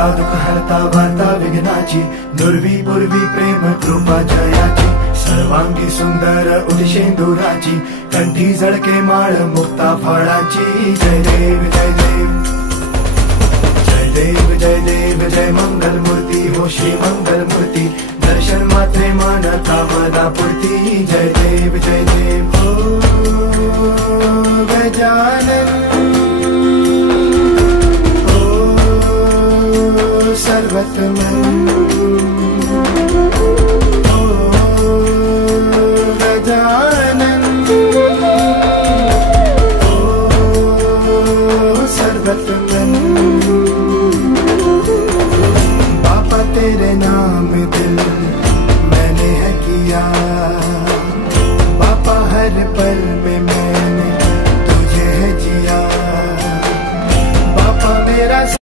हरता दुःख हरता वार्ता विघ्नाची, दुर्वी पूर्वी प्रेम कृपा जयाची, सर्वांगी सुंदर उदिशेंदुराची, कंठी झळके माळ मुक्ता फळाची. जय देव जय देव जय देव जय देव जय मंगल मूर्ती हो श्री मंगल मूर्ती, दर्शन मात्रे मन कामना पूर्ती. जय देव जय देव हो गजानन हो सर्वतमन.